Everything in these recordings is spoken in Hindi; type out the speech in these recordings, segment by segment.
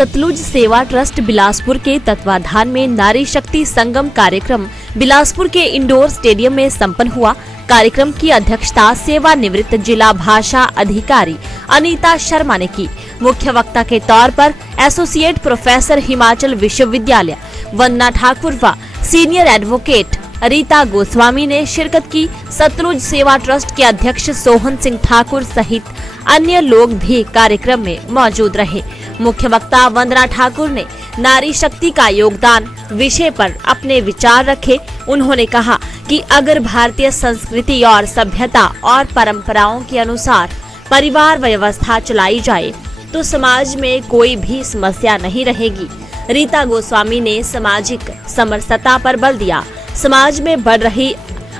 सतलुज सेवा ट्रस्ट बिलासपुर के तत्वाधान में नारी शक्ति संगम कार्यक्रम बिलासपुर के इंडोर स्टेडियम में संपन्न हुआ। कार्यक्रम की अध्यक्षता सेवानिवृत्त जिला भाषा अधिकारी अनीता शर्मा ने की। मुख्य वक्ता के तौर पर एसोसिएट प्रोफेसर हिमाचल विश्वविद्यालय वंदना ठाकुर व सीनियर एडवोकेट रीता गोस्वामी ने शिरकत की। सतलुज सेवा ट्रस्ट के अध्यक्ष सोहन सिंह ठाकुर सहित अन्य लोग भी कार्यक्रम में मौजूद रहे। मुख्य वक्ता वंदना ठाकुर ने नारी शक्ति का योगदान विषय पर अपने विचार रखे। उन्होंने कहा कि अगर भारतीय संस्कृति और सभ्यता और परंपराओं के अनुसार परिवार व्यवस्था चलाई जाए तो समाज में कोई भी समस्या नहीं रहेगी। रीता गोस्वामी ने सामाजिक समरसता पर बल दिया। समाज में बढ़ रही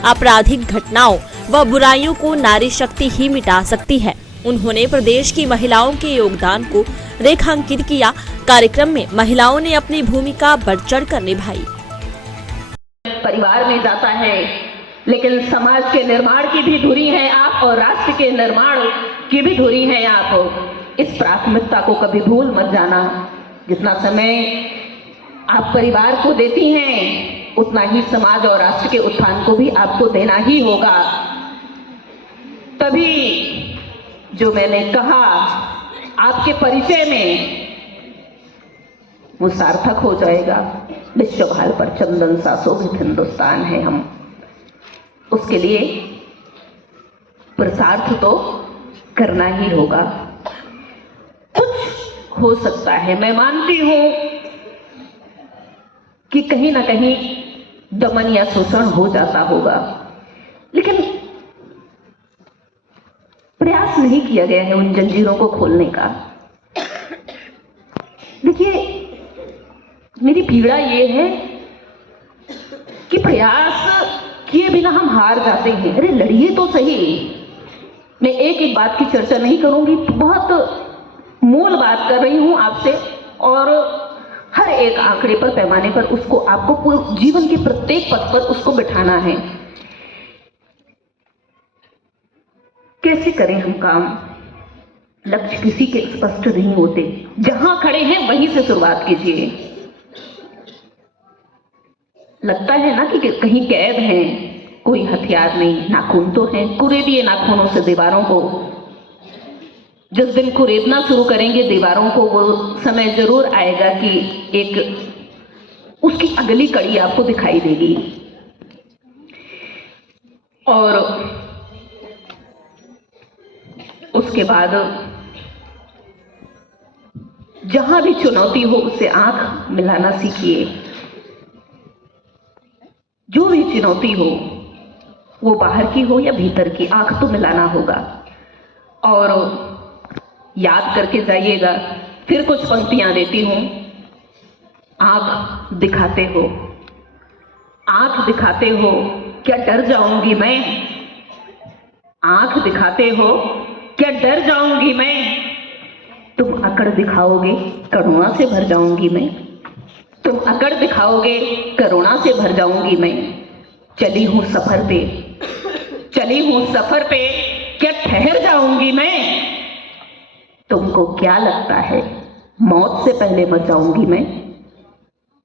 आपराधिक घटनाओं व बुराइयों को नारी शक्ति ही मिटा सकती है। उन्होंने प्रदेश की महिलाओं के योगदान को रेखांकित किया। कार्यक्रम में महिलाओं ने अपनी भूमिका बढ़ चढ़ कर निभाई। परिवार में जाता है, लेकिन समाज के निर्माण की भी धुरी है आप और राष्ट्र के निर्माण की भी धुरी है आप। इस प्राथमिकता को कभी भूल मत जाना। जितना समय आप परिवार को देती हैं, उतना ही समाज और राष्ट्र के उत्थान को भी आपको देना ही होगा। तभी जो मैंने कहा आपके परिचय में वो सार्थक हो जाएगा। विश्व भाल पर चंदन सा शोभित हिंदुस्तान है हम, उसके लिए पुरुषार्थ तो करना ही होगा। कुछ हो सकता है, मैं मानती हूं कि कहीं ना कहीं दमन या शोषण हो जाता होगा, लेकिन प्रयास नहीं किया गया है उन जंजीरों को खोलने का। देखिए, मेरी पीड़ा ये है कि प्रयास किए बिना हम हार जाते हैं। अरे लड़िए तो सही। मैं एक एक बात की चर्चा नहीं करूंगी, बहुत मूल बात कर रही हूं आपसे, और हर एक आंकड़े पर, पैमाने पर उसको आपको जीवन के प्रत्येक पथ पर उसको बिठाना है। कैसे करें हम काम? लक्ष्य किसी के स्पष्ट नहीं होते। जहां खड़े हैं वहीं से शुरुआत कीजिए। लगता है ना कि कहीं कैद हैं, कोई हथियार नहीं, नाखून तो है, कुरेदिए नाखूनों से दीवारों को। जिस दिन कुरेदना शुरू करेंगे दीवारों को, वो समय जरूर आएगा कि एक उसकी अगली कड़ी आपको दिखाई देगी। और उसके बाद जहां भी चुनौती हो उससे आंख मिलाना सीखिए। जो भी चुनौती हो, वो बाहर की हो या भीतर की, आंख तो मिलाना होगा। और याद करके जाइएगा। फिर कुछ पंक्तियां देती हूं। आंख दिखाते हो, आंख दिखाते हो, क्या डर जाऊंगी मैं? आंख दिखाते हो, क्या डर जाऊंगी मैं? तुम अकड़ दिखाओगे, करुणा से भर जाऊंगी मैं। तुम अकड़ दिखाओगे, करुणा से भर जाऊंगी मैं। चली हूं सफर पे, चली हूं सफर पे, क्या ठहर जाऊंगी मैं? तुमको क्या लगता है मौत से पहले मर जाऊंगी मैं?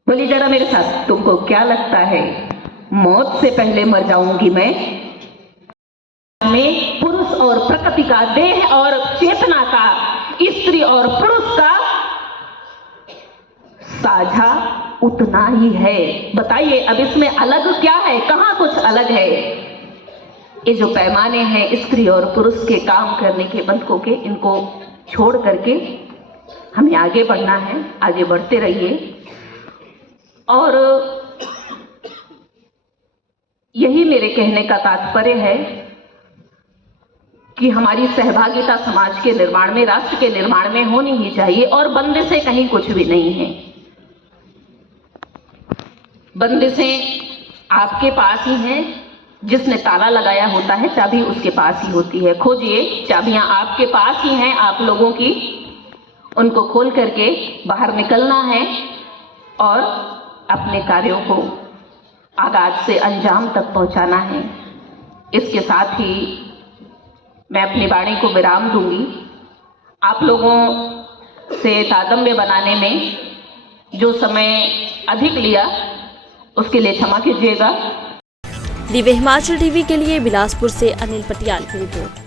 बोलिए जरा मेरे साथ, तुमको क्या लगता है मौत से पहले मर जाऊंगी मैं? में पुरुष और प्रकृति का, देह और चेतना का, स्त्री और पुरुष का साझा उतना ही है। बताइए अब इसमें अलग क्या है? कहां कुछ अलग है? ये जो पैमाने हैं स्त्री और पुरुष के काम करने के, बंधकों के, इनको छोड़ करके हमें आगे बढ़ना है। आगे बढ़ते रहिए। और यही मेरे कहने का तात्पर्य है कि हमारी सहभागिता समाज के निर्माण में, राष्ट्र के निर्माण में होनी ही चाहिए। और बंदिशें कहीं कुछ भी नहीं है। बंदिशें आपके पास ही हैं। जिसने ताला लगाया होता है, चाबी उसके पास ही होती है। खोजिए, चाबियां आपके पास ही हैं आप लोगों की। उनको खोल करके बाहर निकलना है और अपने कार्यों को आगाज से अंजाम तक पहुंचाना है। इसके साथ ही मैं अपनी वाणी को विराम दूंगी। आप लोगों से तादम्य बनाने में जो समय अधिक लिया उसके लिए क्षमा कीजिएगा। दिव्य हिमाचल टीवी के लिए बिलासपुर से अनिल पटियाल की रिपोर्ट।